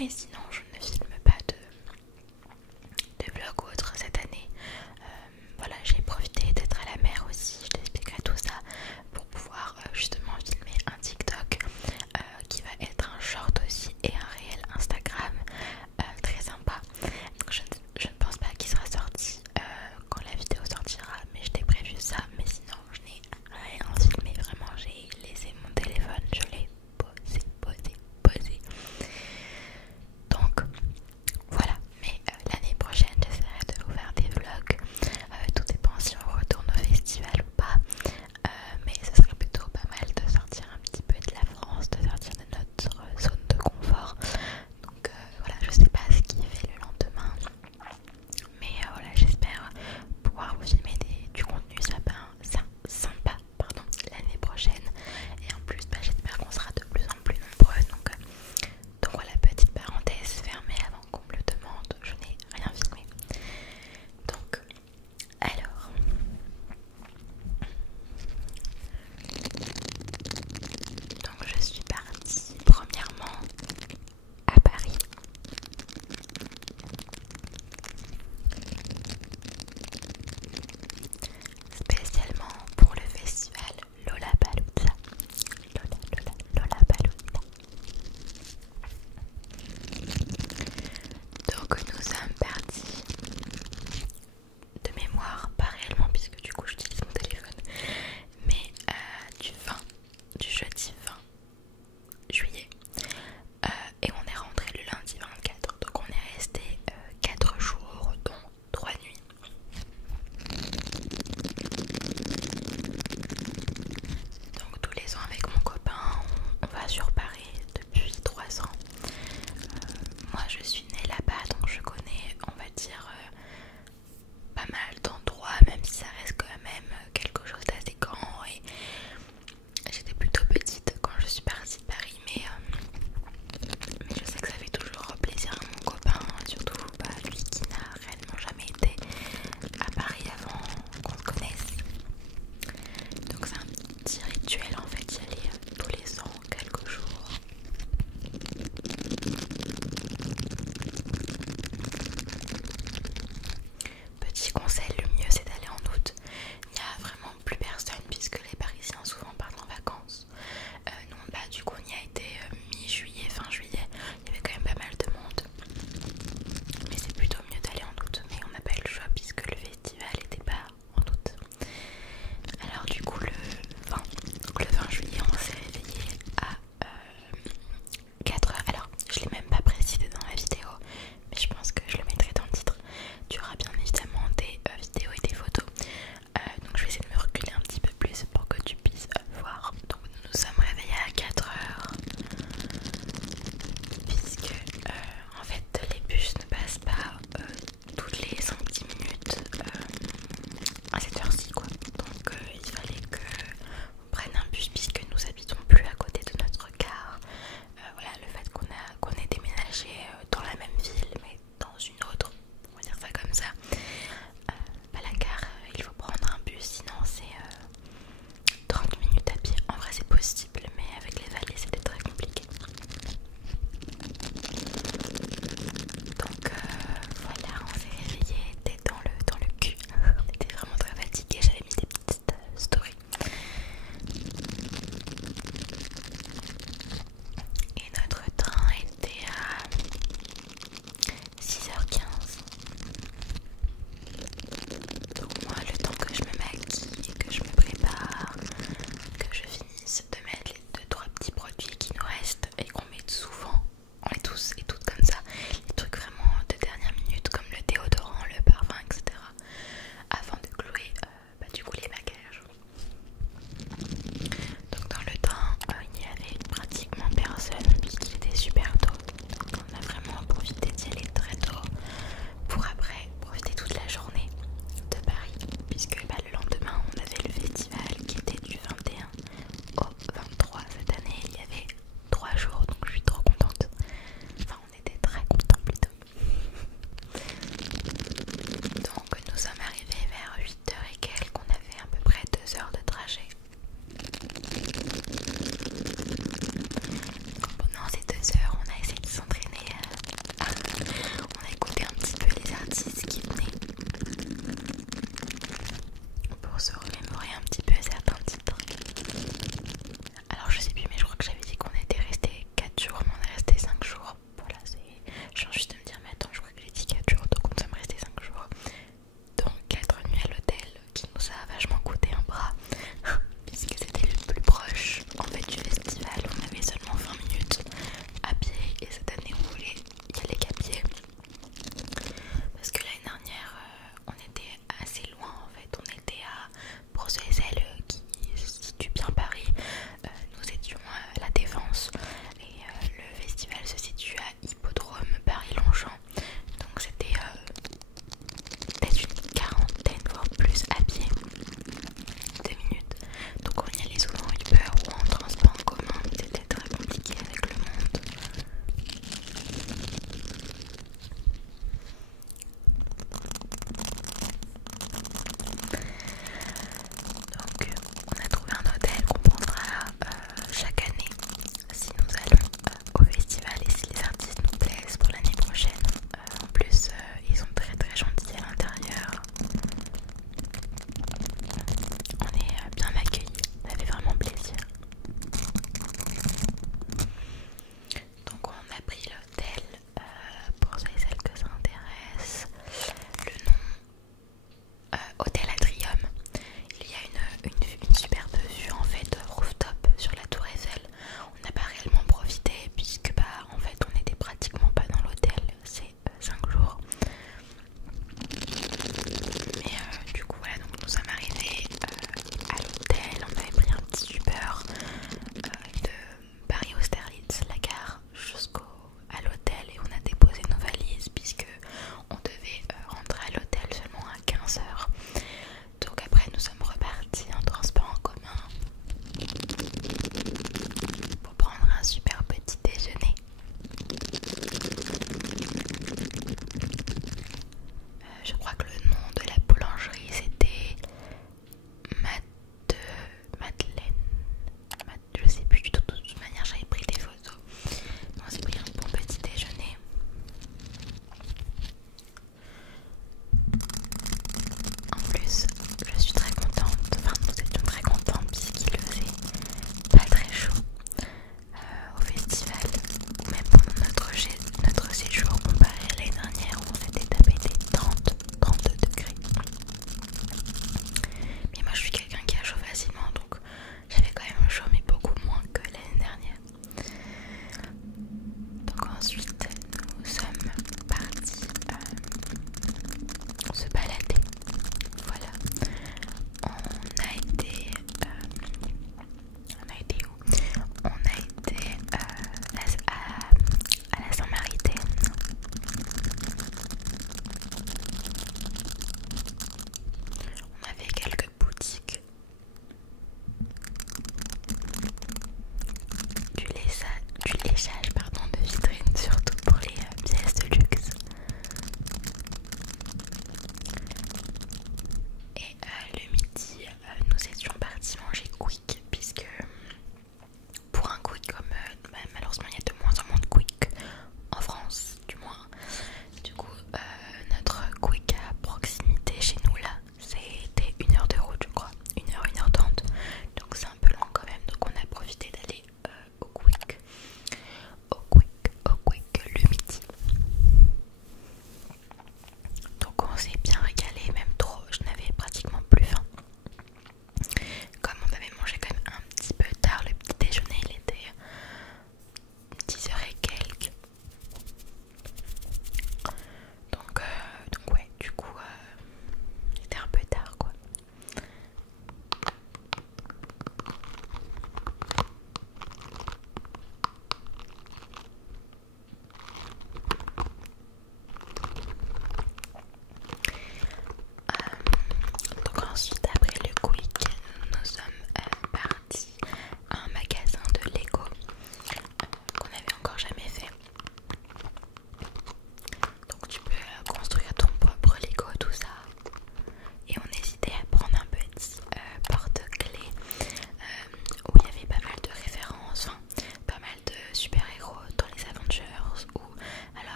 Mais sinon, je ne filme pas de vlog ou autre cette année. Voilà, j'ai profité d'être à la mer aussi, je t'expliquerai tout ça pour pouvoir justement filmer un TikTok qui va être un short aussi et un réel Instagram très sympa. Donc je ne pense pas qu'il sera sorti quand la vidéo sortira, mais je t'ai prévu ça. Mais sinon, je n'ai rien filmé, vraiment, j'ai laissé mon téléphone, je l'ai posé.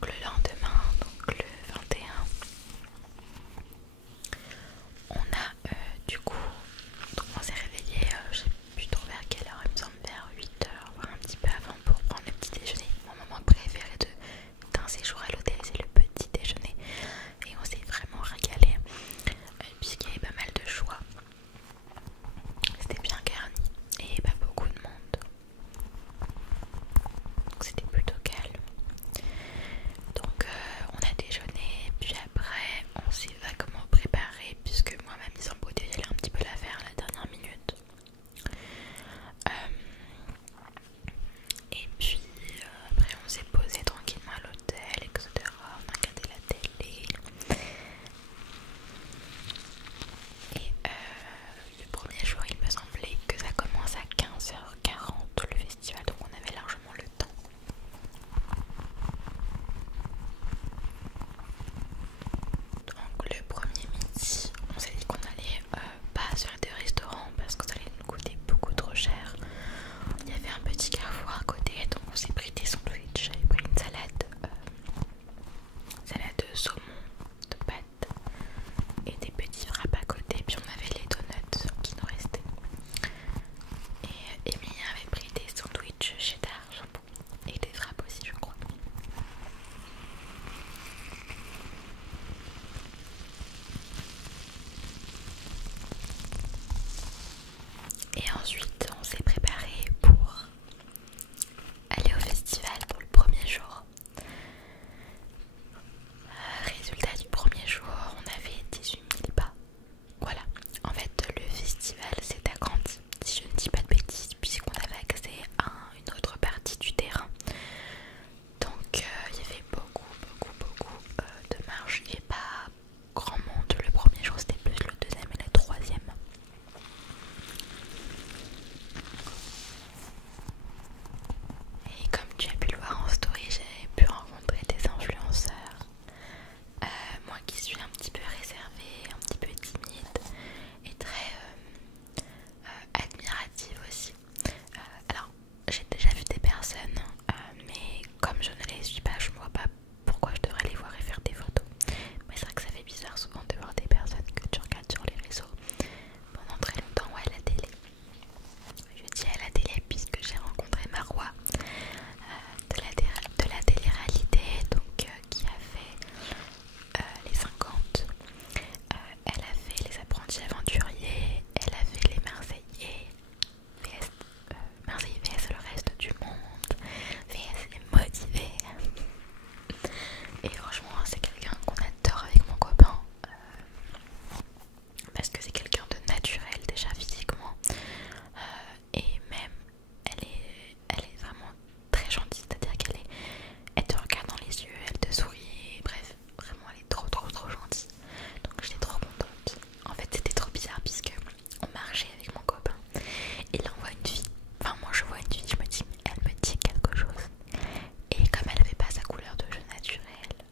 Donc le lendemain, donc le 21, on a du coup, donc on s'est réveillé, je sais plus trop vers quelle heure, il me semble vers 8h, voire un petit peu avant pour prendre le petit déjeuner. Mon moment préféré d'un séjour à l'hôtel, c'est le petit déjeuner. Et on s'est vraiment régalé puisqu'il y avait pas mal de choix. C'était bien garni et pas beaucoup de monde. Donc c'était plutôt calme. Donc on a déjeuné, puis après on s'est vaguement préparé puisque moi ma mise en beauté j'allais un petit peu la faire à la dernière minute. Et puis après on s'est posé tranquillement à l'hôtel, etc. On a regardé la télé. Et le premier jour il me semblait que ça commence à 15h40 le festival, donc on avait largement le temps. Donc le premier midi, on s'est dit qu'on allait pas sur des restaurants parce que ça allait nous coûter beaucoup trop cher. Il y avait un petit carrefour à côté, donc on s'est pris des sandwichs. J'avais pris une salade de saumon, de pâtes et des petits frappes à côté. Puis on avait les donuts qui nous restaient. Et Emilia avait pris des sandwichs cheddar jambon et des frappes aussi, je crois. Et ensuite, on s'est préparé pour aller au festival pour le premier jour. Résultat du premier jour, on avait 18 000 pas. Voilà, en fait le festival s'est agrandi, si je ne dis pas de bêtises, puisqu'on avait accès à une autre partie du terrain. Donc il y avait beaucoup de marches. Il n'y avait pas grand monde le premier jour, c'était plus le deuxième et le troisième. Et comme tu as pu le voir en story, j'ai pu rencontrer des influenceurs. Moi qui suis un petit peu réservée, un petit peu timide et très admirative aussi. Alors j'ai déjà vu des personnes, mais comme je ne les suis pas, je ne vois pas pourquoi je devrais les voir et faire des photos. Mais c'est vrai que ça fait bizarre souvent de voir des personnes que tu regardes sur les réseaux pendant très longtemps ou à la télé. Je dis à la télé puisque j'ai rencontré Marwa de la télé-réalité, donc qui a fait les 50. Elle a fait les apprentis aventuriers, elle a fait les Marseillais, Marseillais vs le reste du monde, vs les motivés. Et franchement c'est quelqu'un qu'on adore avec mon copain, parce que c'est quelqu'un de naturel déjà physiquement, et même elle est vraiment très gentille, c'est-à-dire elle te regarde dans les yeux, elle te sourit, bref, vraiment elle est trop gentille. Donc j'étais trop contente. En fait c'était trop bizarre puisque on marchait avec mon copain et là on voit une fille, enfin moi je vois une fille, je me dis mais elle me dit quelque chose. Et comme elle avait pas sa couleur de jeu naturelle,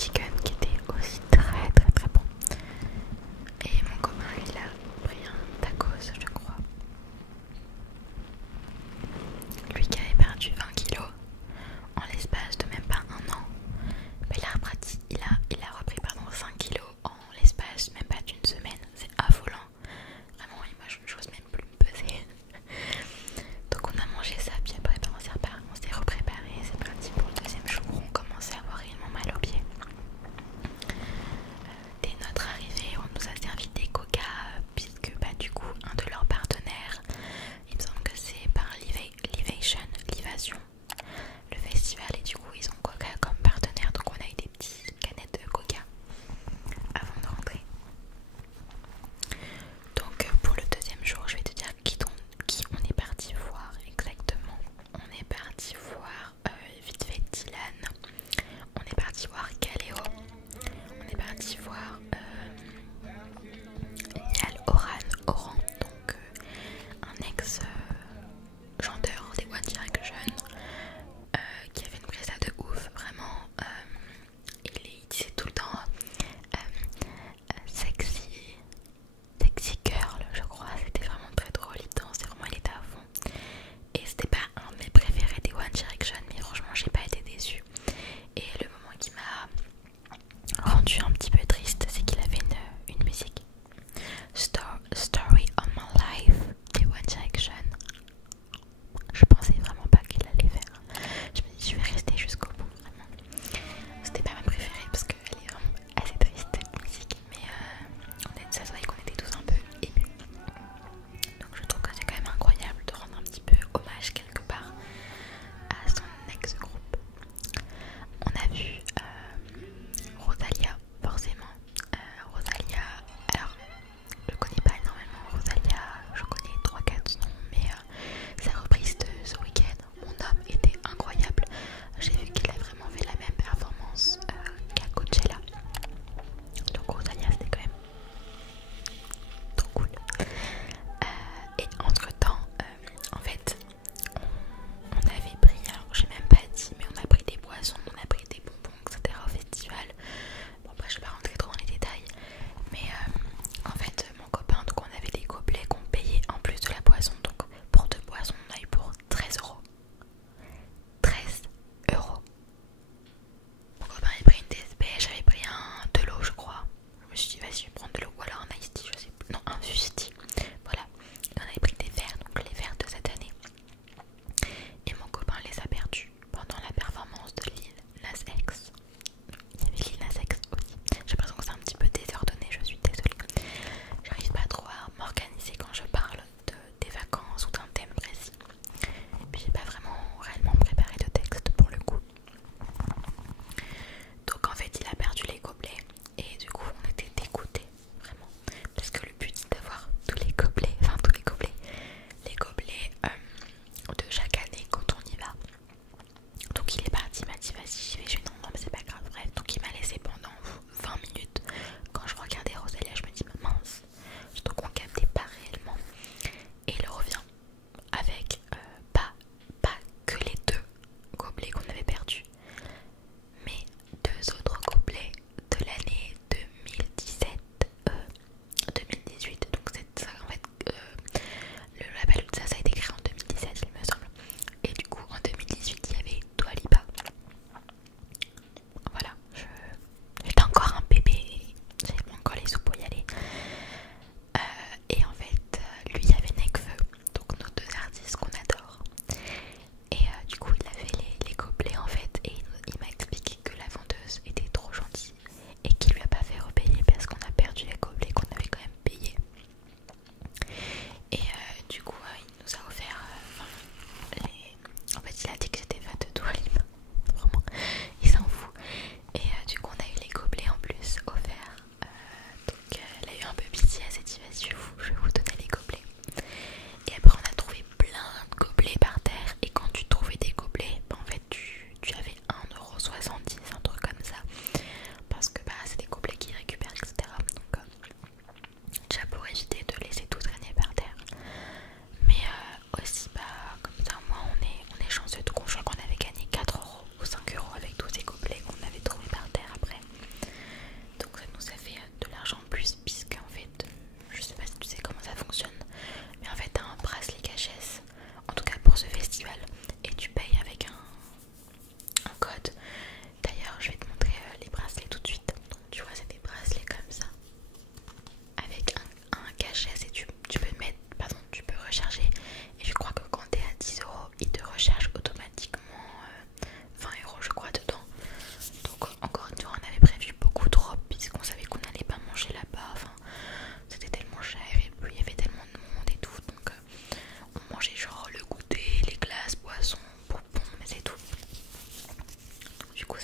chicken qui était aussi très très très bon. Et mon copain il a pris un tacos je crois. Lui qui avait perdu 20 kilos en l'espace de même pas un an. Mais il a repris 5 kilos en l'espace même pas d'une semaine. C'est affolant. Vraiment, moi j'ose même plus me peser. Donc on a mangé ça, puis après on s'est repréparé. C'est parti pour le deuxième jour. On commençait à avoir réellement mal aux pieds.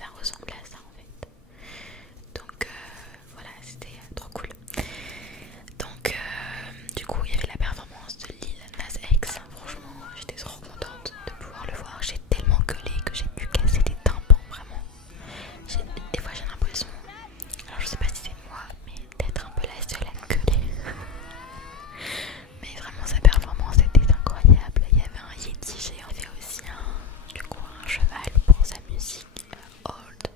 ça ressemblait à ça en fait. Donc voilà, c'était trop cool. Donc du coup il y avait la performance de Lil Nas X. Franchement j'étais trop contente de pouvoir le voir. J'ai tellement gueulé que j'ai dû casser des tympans vraiment. Des fois j'ai l'impression, alors je sais pas si c'est moi, mais d'être un peu la seule à gueuler. Mais vraiment sa performance était incroyable. Il y avait un Yeti géant, il y avait aussi un cheval pour sa musique old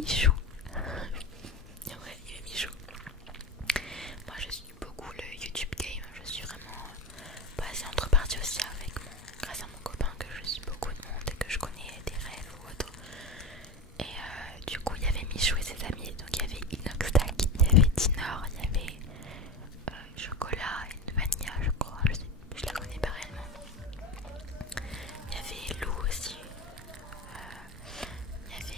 Michou. Ouais, il y avait Michou. Moi je suis beaucoup le YouTube game, je suis vraiment passée entre parties aussi avec grâce à mon copain que je suis beaucoup de monde et que je connais des rêves ou autre. Et du coup il y avait Michou et ses amis, donc il y avait Inoxtag, il y avait Tinor, il y avait Chocolat et Vanilla je crois, je la connais pas réellement. Il y avait Lou aussi, il y avait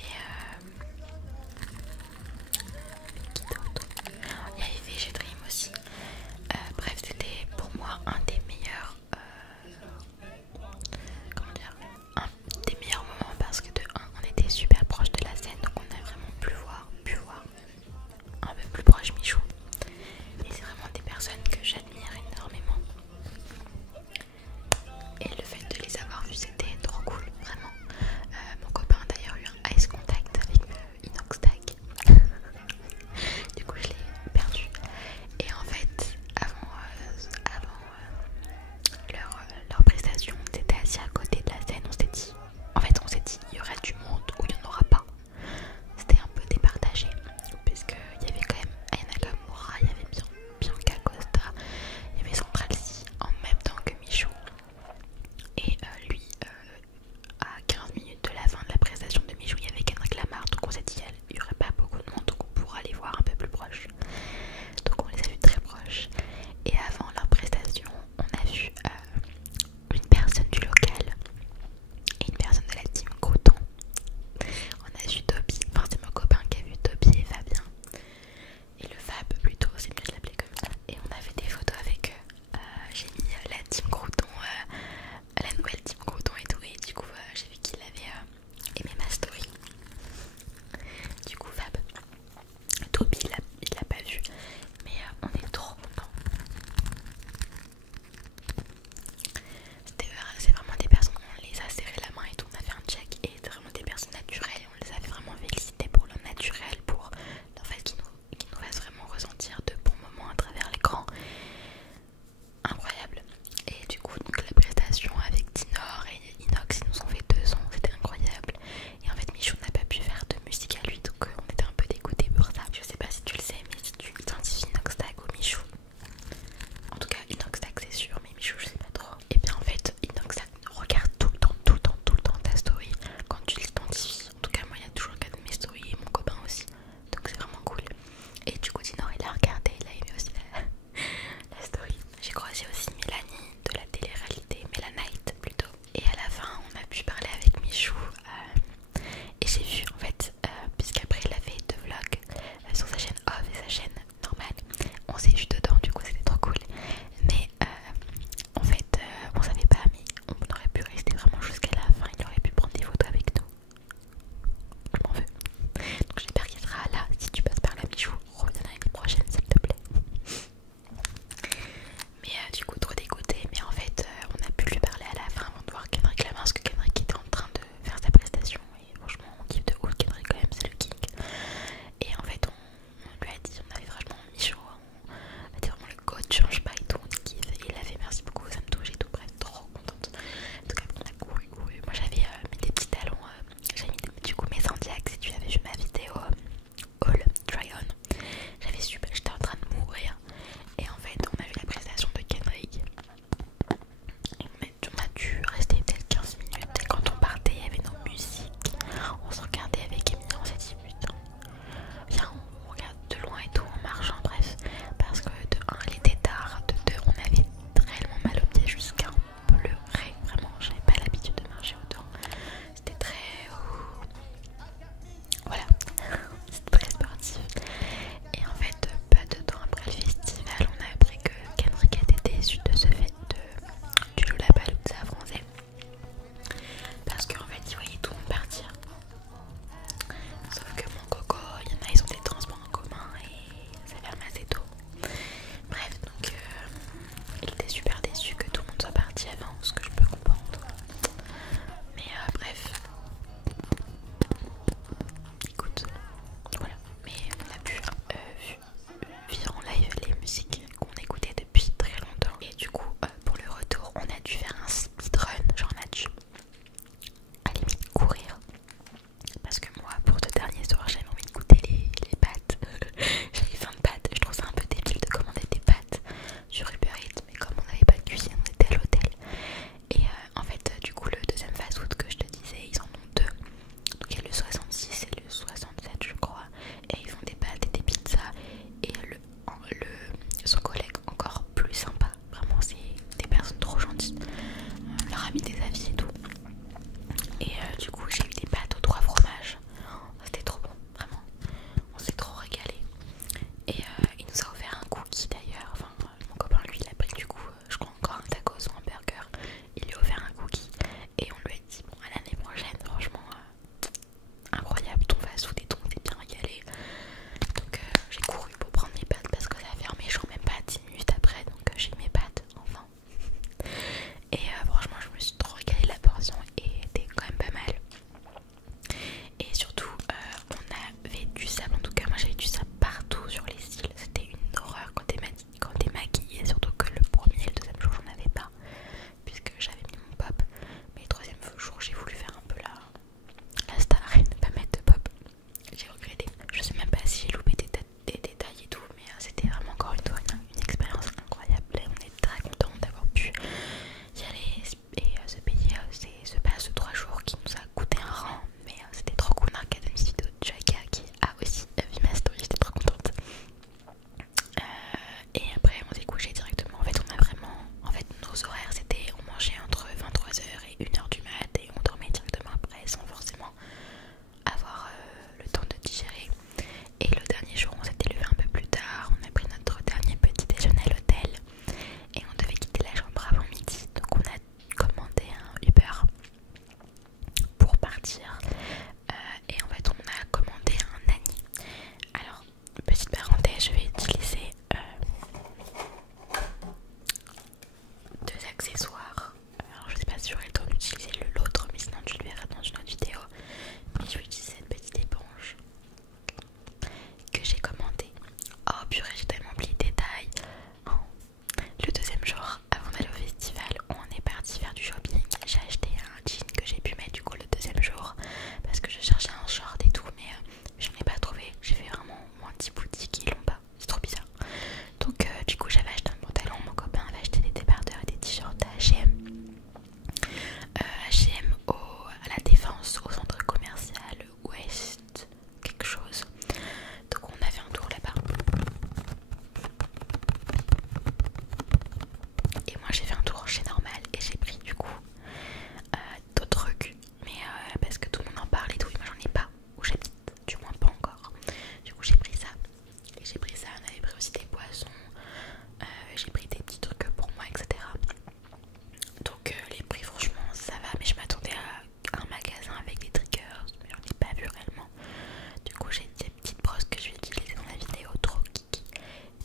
j'ai des petites brosses que je vais utiliser dans la vidéo, trop kiki.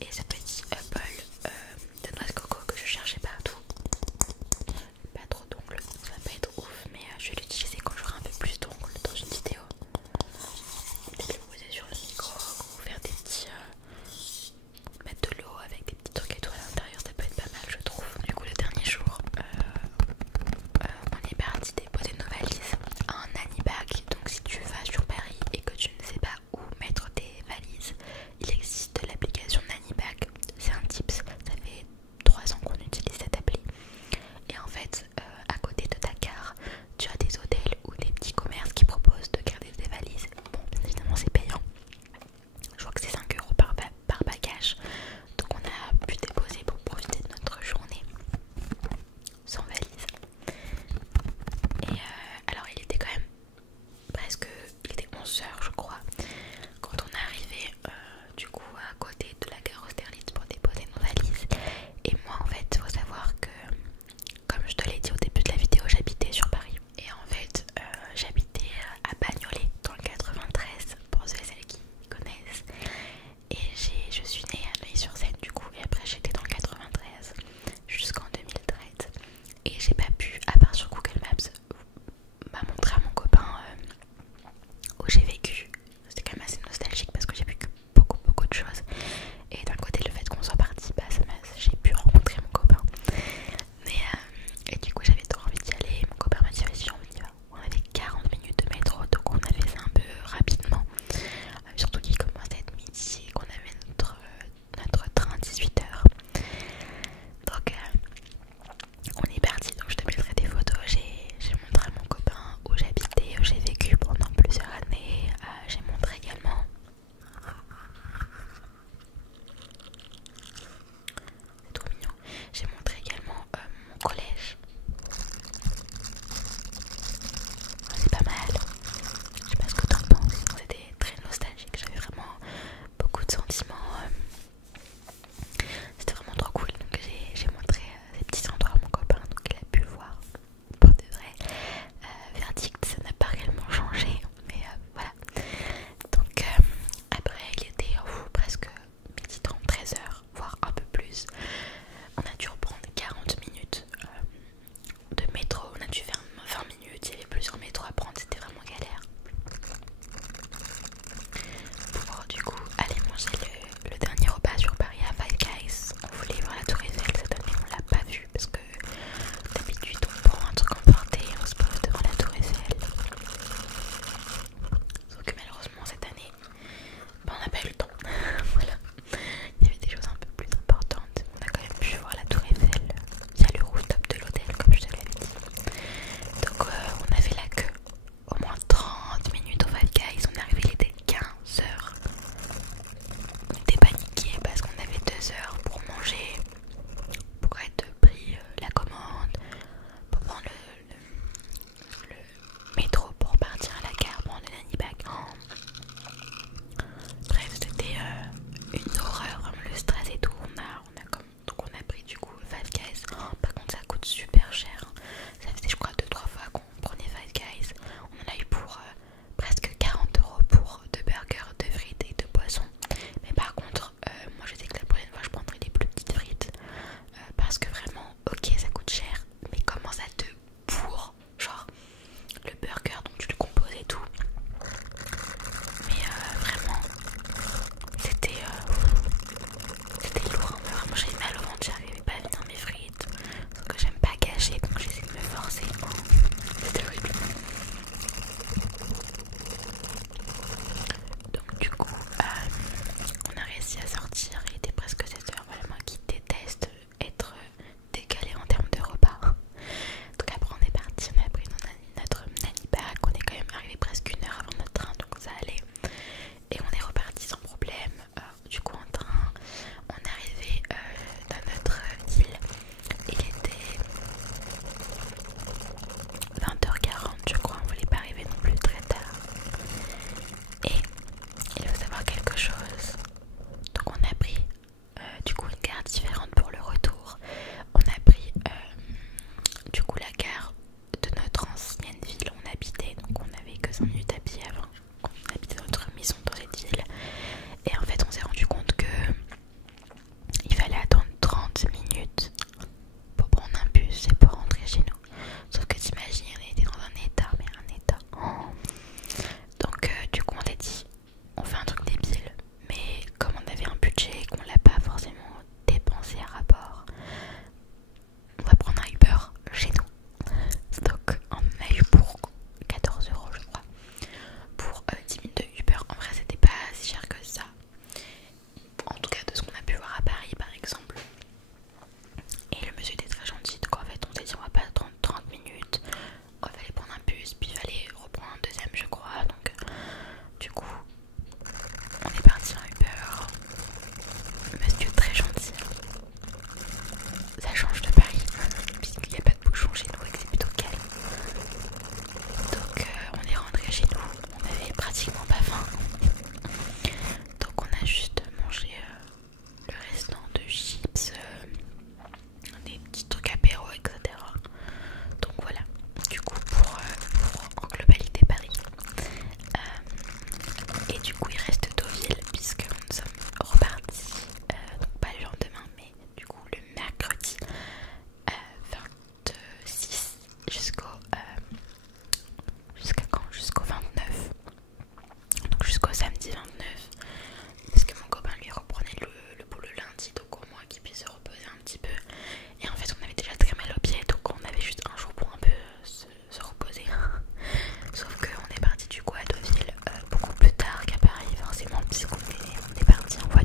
Et ce petit bol de noix de coco que je cherchais partout. Pas trop d'ongles, ça va pas être ouf, mais je vais l'utiliser quand j'aurai un peu plus d'ongles dans une vidéo. Peut-être le poser sur le micro ou faire des petits... mettre de l'eau avec des petits trucs et tout à l'intérieur, ça peut être pas mal je trouve. Du coup le dernier jour, on est parti déposer nos valises à un nanny bag. Donc si tu vas sur Paris et que tu ne sais pas où mettre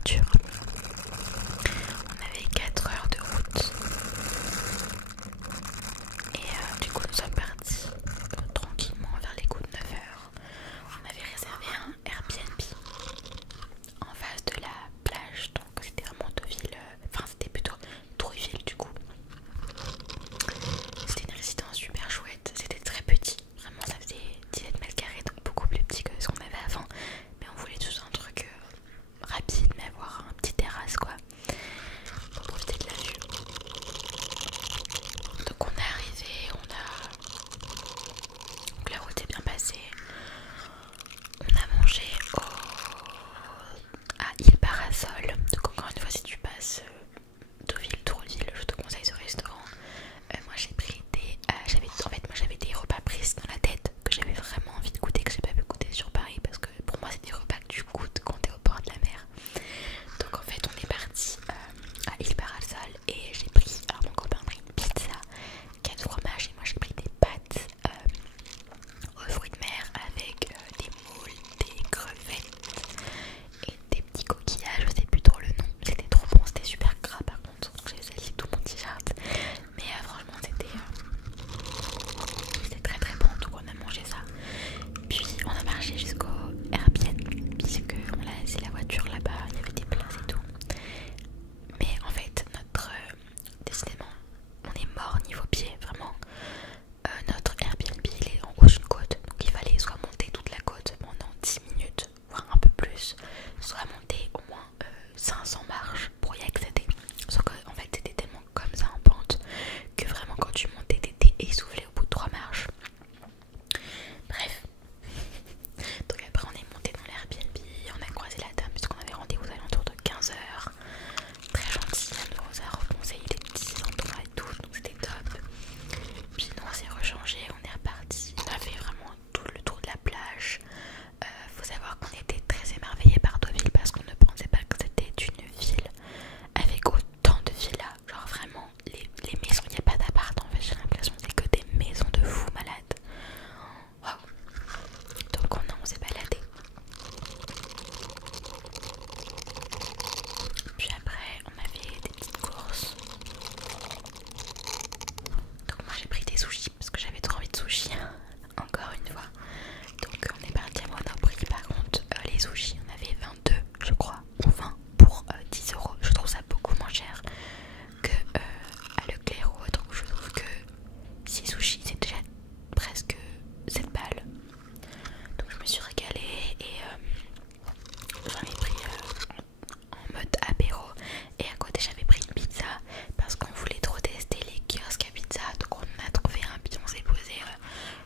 voiture. On avait 4 heures de route. Et du coup nous sommes partis tranquillement vers les coups de 9 heures. On avait réservé un Airbnb en face de la plage, donc c'était vraiment Deauville, enfin c'était plutôt Trouville du coup. C'était une résidence super chouette, c'était très petit, vraiment ça faisait 17 mètres carrés, donc beaucoup plus petit que ce qu'on avait avant. Mais on voulait juste un truc rapide, mais avoir un petit terrasse quoi, pour profiter de la vue. Donc on est arrivé, donc la route est bien passée. On a mangé à Île Parasol. Donc encore une fois si tu passes Deauville, Tourville, je te conseille ce restaurant. Moi j'ai pris des... j'avais des repas pris dans la tête que j'avais vraiment envie de goûter, que j'ai pas pu goûter sur Paris parce que pour moi c'est des repas que tu goûtes quand t'es au bord de la mer. Donc en fait on est parti à Île Parasol et j'ai pris, alors mon copain a pris une pizza 4 fromages et moi j'ai pris des pâtes aux fruits de mer avec des moules, des crevettes et des petits coquillages, je sais plus trop le nom. C'était trop bon, c'était super gras par contre, donc j'ai sali tout mon t-shirt. Mais franchement c'était très très bon, donc on a mangé ça. Puis on a marché jusqu'au Airbnb puisque on a laissé la voiture là-bas, il y avait des places et tout. Mais en fait décidément on est mort niveau pied, vraiment. Notre Airbnb il est en haut d'une côte, donc il fallait soit monter toute la côte pendant 10 minutes, voire un peu plus, soit monter au moins 500 marches pour y accéder. Sauf que en fait c'était tellement comme ça en pente que vraiment quand tu montais t'étais essoufflé au bout de 3 marches. Bref, donc après on est monté dans l'Airbnb, on a croisé la dame puisqu'on avait rendez-vous aux alentours de 15 heures. Très gentille, elle nous a reconseillé des petits endroits et tout, donc c'était top. Puis nous on s'est rechangé, on est reparti, on a fait vraiment tout le tour de la plage. Faut savoir qu'on était très émerveillés par Deauville parce qu'on ne pensait pas que c'était une ville avec autant de villas. Genre vraiment les maisons, il n'y a pas d'appart en fait, j'ai l'impression que c'est que des maisons de fous malades. Waouh. Donc on s'est baladé. Puis après on a fait des petites courses. Donc moi j'ai pris des sushis parce que j'avais trop envie de sushis. Encore une fois. Donc on est parti à Monoprix. Par contre les sushis on avait 22 je crois ou 20 pour 10 euros. Je trouve ça beaucoup moins cher que à Leclerc ou autre. Je trouve que 6 sushis c'est déjà presque 7 balles. Donc je me suis régalée et j'en ai pris en mode apéro. Et à côté j'avais pris une pizza parce qu'on voulait trop tester les kiosques à pizza. Donc on en a trouvé un, puis on s'est posé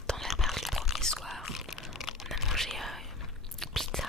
dans l'appart le premier soir. On a mangé pizza,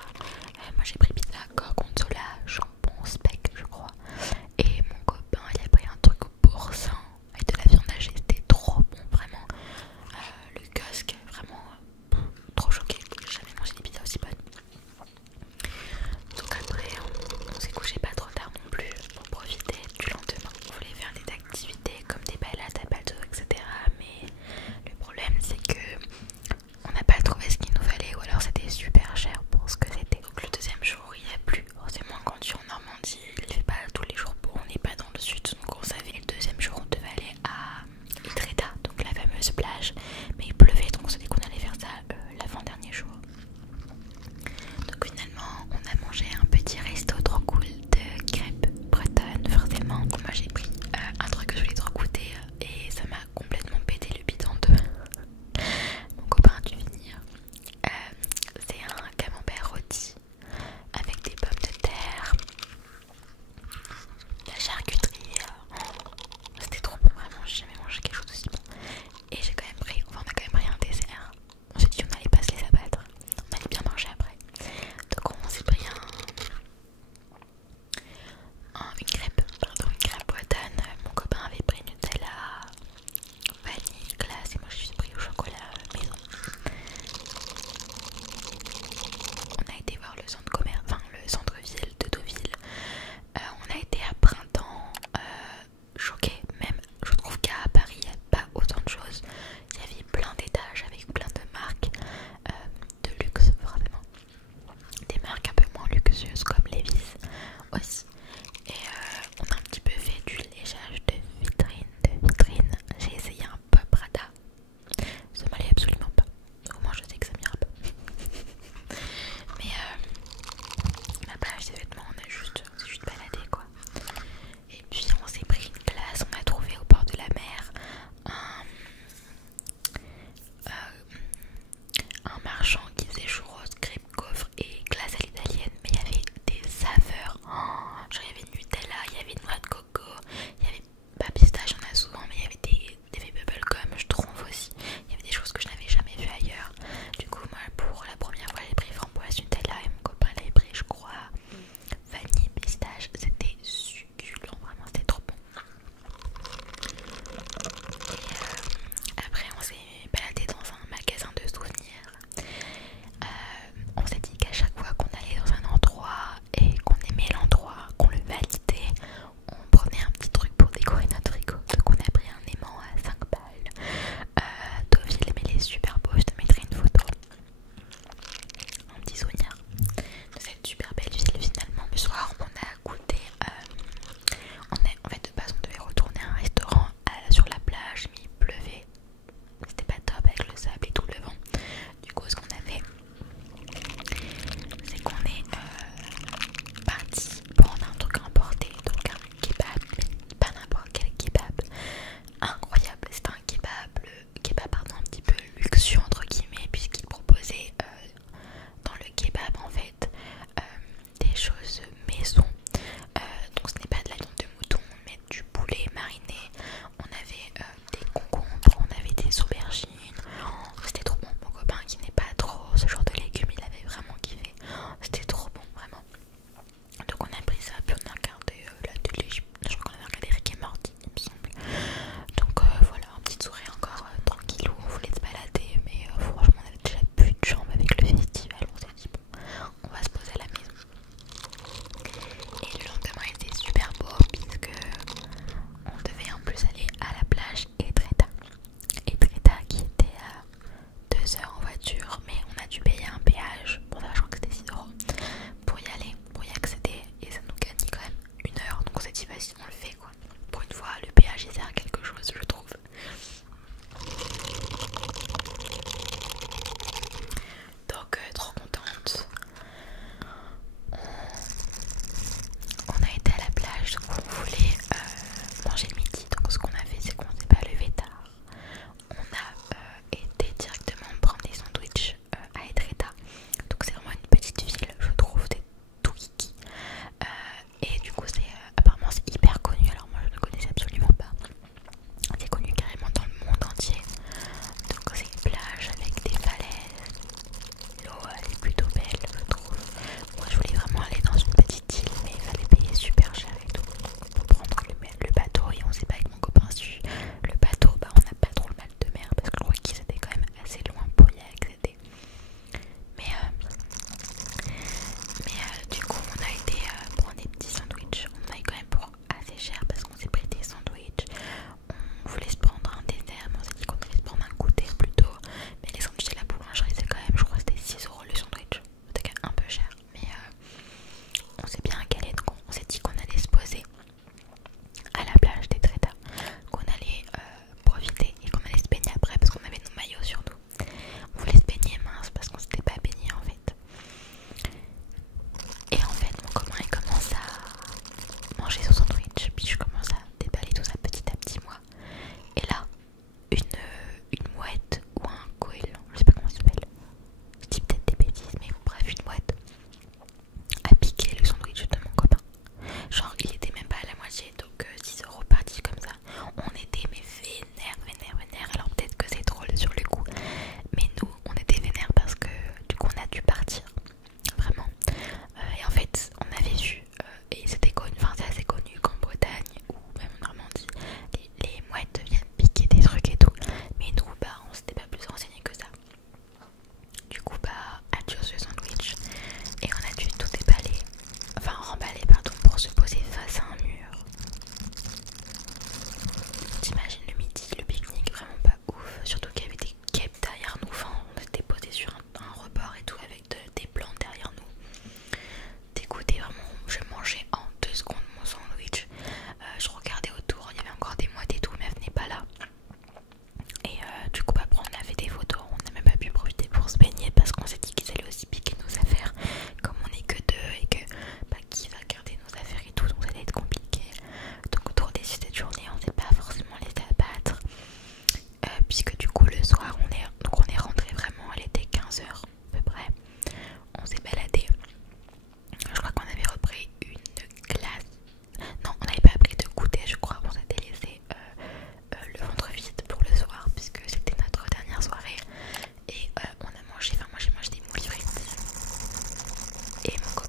et mon